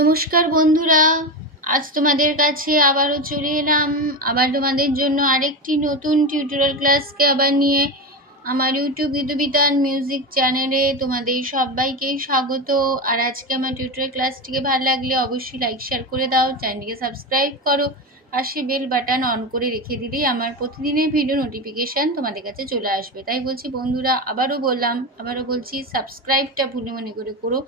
নমস্কার বন্ধুরা, আজ তোমাদের কাছে আবারও চলে এলাম আবার তোমাদের জন্য আরেকটি নতুন টিউটোরিয়াল ক্লাসকে আবার নিয়ে। আমার ইউটিউব গীতবিতান মিউজিক চ্যানেলে তোমাদের সবাইকেই স্বাগত। আর আজকে আমার টিউটোরিয়াল ক্লাসটিকে ভালো লাগলে অবশ্যই লাইক শেয়ার করে দাও, চ্যানেলটিকে সাবস্ক্রাইব করো, পাশে বেল বাটন অন করে রেখে দিলেই আমার প্রতিদিনের ভিডিও নোটিফিকেশান তোমাদের কাছে চলে আসবে। তাই বলছি বন্ধুরা, আবারও বলছি সাবস্ক্রাইবটা ভুলে মনে করে করো।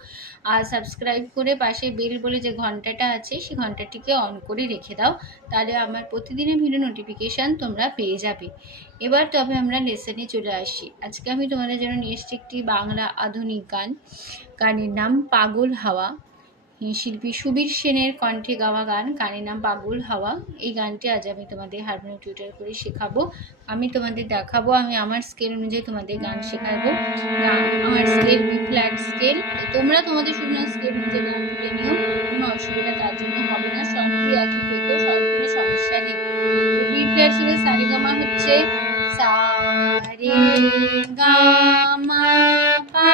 আর সাবস্ক্রাইব করে পাশে বেল বলে যে ঘন্টাটা আছে সেই ঘন্টাটিকে অন করে রেখে দাও, তাহলে আমার প্রতিদিনের ভিডিও নোটিফিকেশান তোমরা পেয়ে যাবে। এবার তবে আমরা লেসনে চলে আসি। আজকে আমি তোমাদের জন্য নিয়ে এসেছি একটি বাংলা আধুনিক গান। গানের নাম পাগল হাওয়া। শিল্পী সুবীর সেনের কণ্ঠে গাওয়া গান, গানের নাম পাগল হাওয়া। এই গানটি আজ আমি তোমাদের হারমোনিয়াম টিউটর করে শেখাবো। আমি তোমাদের দেখাবো, আমি আমার স্কেল অনুযায়ী তোমাদের গান শেখাবো। আমার স্কেল বি ফ্ল্যাট স্কেল। তোমরা তোমাদের শুনে স্কেল অনুযায়ী গান তুলে নিও, কোনো অসুবিধা তার জন্য হবে না। সবই একই থেকেও সব কোনো সমস্যা নেই। বি ফ্ল্যাট স্কেলের সারেগামা হচ্ছে সা রে গা মা পা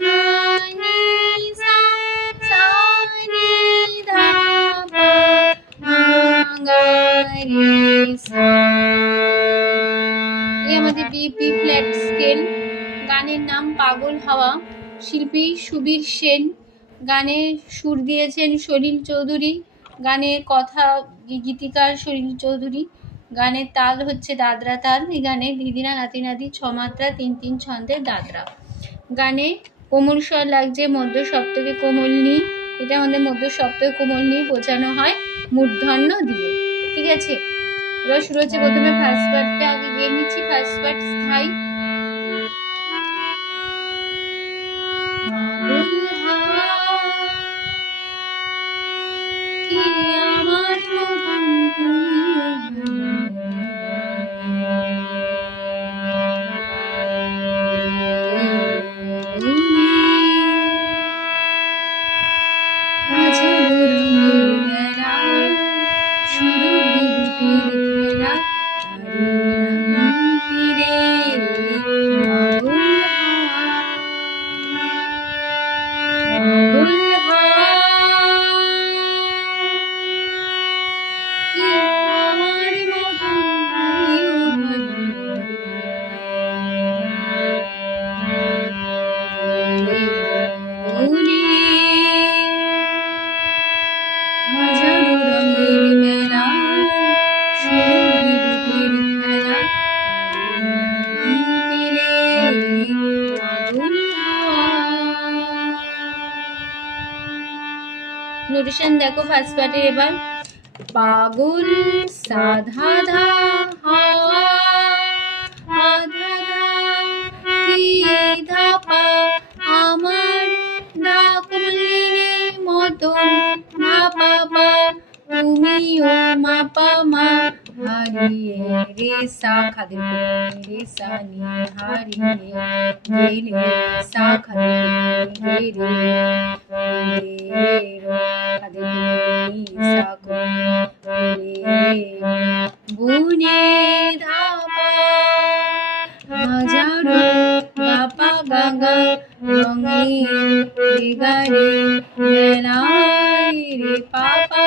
ধা নি সা, সা নি ধা পা মা গা রে সা। এই আমাদের বি ফ্ল্যাট স্কেল। গানের নাম পাগল হাওয়া, শিল্পী সুবীর সেন, গানে সুর দিয়েছেন সলিল চৌধুরী, গানের কথা গীতিকার সলিল চৌধুরী, গানের তাল হচ্ছে দাদরা তাল। এই গানে দিদিনা নাতি নাতি ছমাত্রা 3-3 ছন্দের দাদরা। গানে কোমল স্বর লাগছে মধ্য সপ্তকে কোমল নি, এটা আমাদের মধ্য সপ্তকে কোমল নি বোঝানো হয় মূর্ধন্য দিয়ে। ঠিক আছে, এবার শুরু হচ্ছে। প্রথমে ফার্স্ট পার্টটা আগে গিয়ে নিচ্ছি। ফার্স্ট পার্ট স্থায়ী। নোটেশন দেখো ফার্স্ট পার্টের। এবার পাগল সাধা ধা হাওয়া আধা ধা কি ধা পা আমার দা কোমলিনে মতন মা পা পা তুমিও মা পা মা হারিয়ে রে সা খাদে রে সা নি হারিয়ে গেলে সা খাদে রে রে বুনে ধাপা হাজারো বাপা গাগা রঙে গারে বেলায় রে পাপা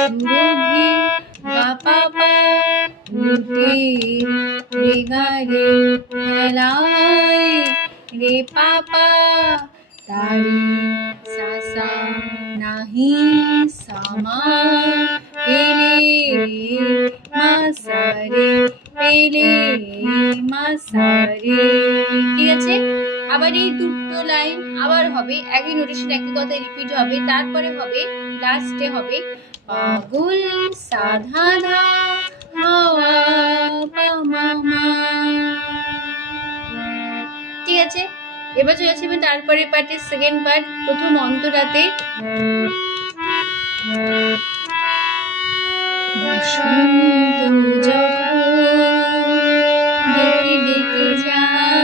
সুরভি বাপা পা উঠে রে গারে বেলায় রে পাপা তারি সাসা নাহি সামা পেলে মাসারে পেলে মাসারে। ঠিক আছে, আবার এই দুটো লাইন আবার হবে, একই নোটেশন একই কথা রিপিট হবে। তারপরে হবে লাস্টে হবে পাগল সাধা ধা হাওয়া পা মা মা। ঠিক আছে, এবার চলে যাচ্ছি তারপরে পার্টের সেকেন্ড পার্ট। প্রথম অন্তরাতে বসন্ত যখন ডেকে ডেকে যায়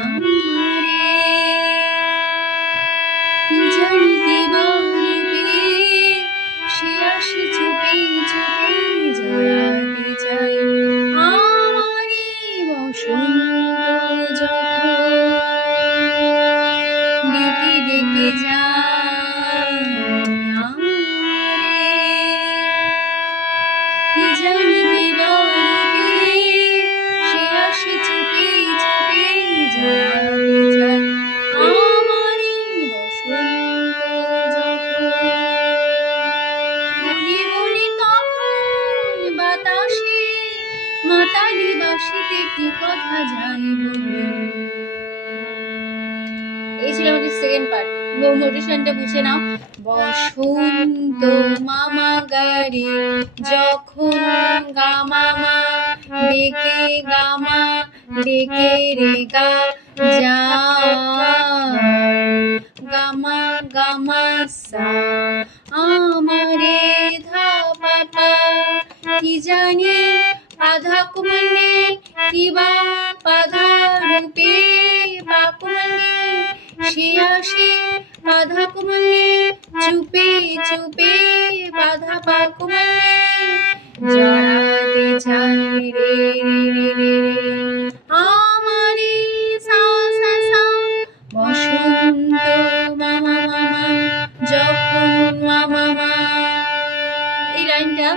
আমারে, কি জানি কে বাড়বে সে আসে চুপে চুপে জড়াতে চাই আমারে। বসন্ত যখন ডেকে ডেকে যায় এই ছিল আমাদের সেকেন্ড পার্ট। নোটেশনটা বুঝে নাও। বসন্ত মামা গারে যখন গামামা ডেকে গামা ডেকে রে গা যায় গামা গামা সা আমারে ধা পাপা কি জানি আধা কুমনে কিবা পাধা রূপে পাকুমনে সে আসে বাধা কুমনে চুপে চুপে বাধা পাকুমনে জড়াতে চাই রে রে রে আমারে সা সা সা বসন্ত মামা মামা যখন মামা মা। এই লাইনটা,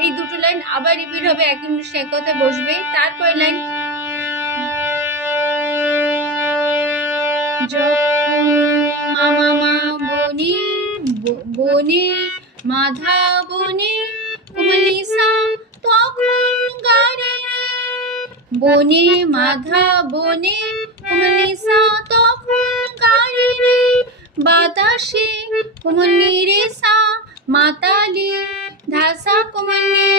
এই দুটো লাইন আবার রিপিট হবে, এক মিনিট এক কথায় বসবে। তারপর লাইন মামা মা বনে বনে মাধা বনে কুমলিসা তখন গারে বনে মাধা বনে কুমলিসা তখন গারে বাতাসে কুমলি রে সা মাতালি ধাসা কুমলি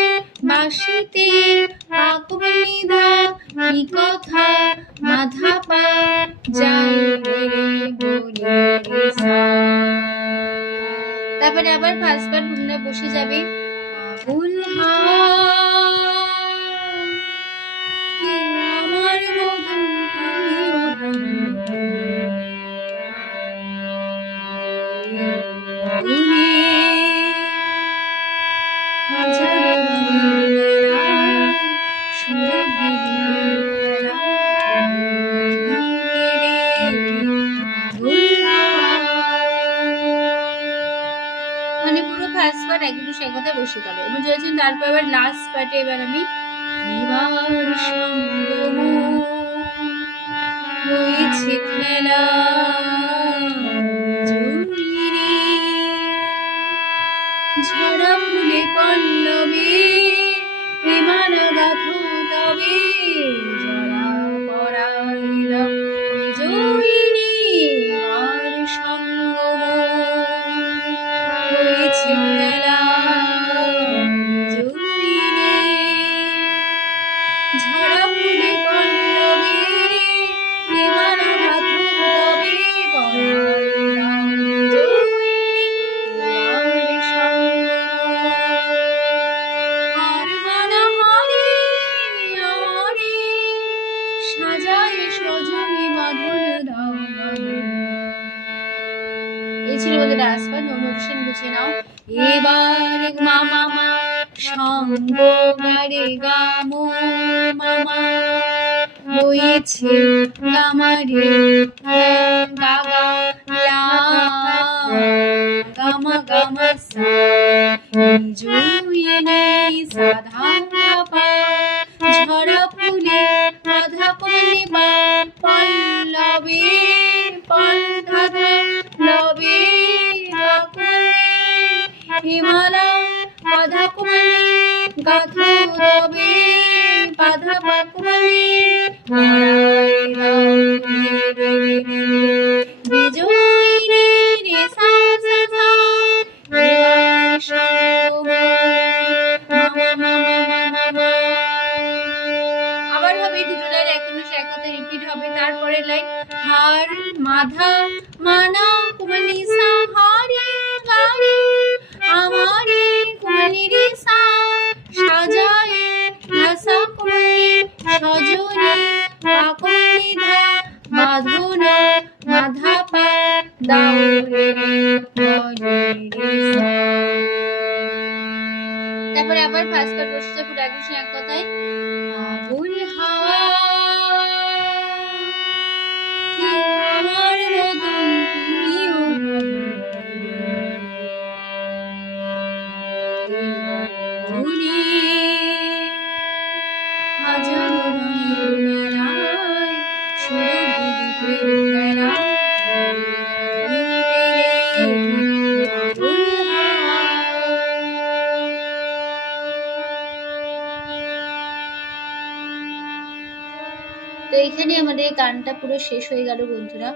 বাসিতে পাকুমলি ধা কি কথা মাধা পা যায় রে বলে রে সা। তারপরে আবার পাঁচবার তোমরা বসে যাবে। আকুল আমার মতন মানে পুরো ফার্স্ট পার্ট একদম সে কথা বসে গেল এবং চলেছেন। তারপর আবার লাস্ট পার্টে এবার আমি এবার সঙ্গম হয়েছে খেলা ঝরা ফুলে পল্লবে হিমানা গাথো তবে জরা পরাইলা জয়িনী আর সঙ্গম হয়েছে খেলা জয়িনী ঝরা ফুলে পল্লবে হিমানা গাথো তবে পরাইলা এবার মামা মা সঙ্গ গারে গামো মামা বইছে গামারে গাগা লা গামা গামা সা জুইনে সাধা পা ঝরা ফুলে আধা কোনে বা পল্লবে পল্লধা লবে হিমালা বাধা কুমলি গাথো তবে বাধা পাকুমলি বিজয়ী রে সা সা সা আবার হবে দুটো লাইন একসাথে রিপিট হবে। তারপরে লাইন হার মাধা মানা কুমলি সা হারে গারে আমারে কুমলি রে সা সাজায় ভাষা কুমলি সজনে পাকুমলি ধা বাঁধন মাধা পা দাও রে রে সা। তারপরে আবার ফার্স্ট পার্ট বসছে পুরো একই এক কথায়। আগুন হাওয়া কি আমার মতন তুমিও ভুলি হাজারো মেলায় শুধু মেলা তো এখানে আমাদের গানটা পুরো শেষ হয়ে গেল বন্ধুরা।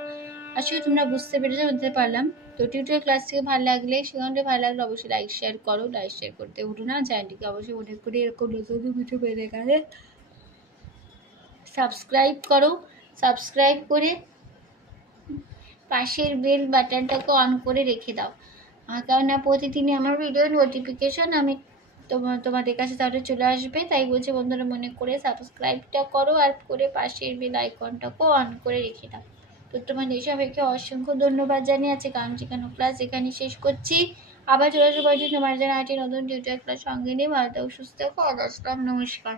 আসলে তোমরা বুঝতে পেরেছো, বুঝতে পারলাম। তো টিউটোরিয়াল ক্লাস থেকে ভালো লাগলে, সেখানটা ভালো লাগলে অবশ্যই লাইক শেয়ার করো। লাইক শেয়ার করতে ভুলো না। চ্যানেলটিকে অবশ্যই মনে করে এরকম নতুন ভিডিও পেতে গেলে সাবস্ক্রাইব করো। সাবস্ক্রাইব করে পাশের বেল বাটনটাকে অন করে রেখে দাও, কেননা প্রতিদিনই আমার ভিডিও নোটিফিকেশন তোমাদের কাছে তাহলে চলে আসবে। তাই বলছে বন্ধুরা, মনে করে সাবস্ক্রাইবটা করো আর করে পাশের বেল আইকনটাকেও অন করে রেখে দাও। তো তোমাদের সবাইকে অসংখ্য ধন্যবাদ জানিয়ে আছে গান শেখানো ক্লাস এখানে শেষ করছি। আবার চলে আসবো তোমার জন্য আরেকটি নতুন টিউটোরিয়াল ক্লাস সঙ্গে নিয়ে। ভালো থাকো, সুস্থ থাকো। আসসালাম, নমস্কার।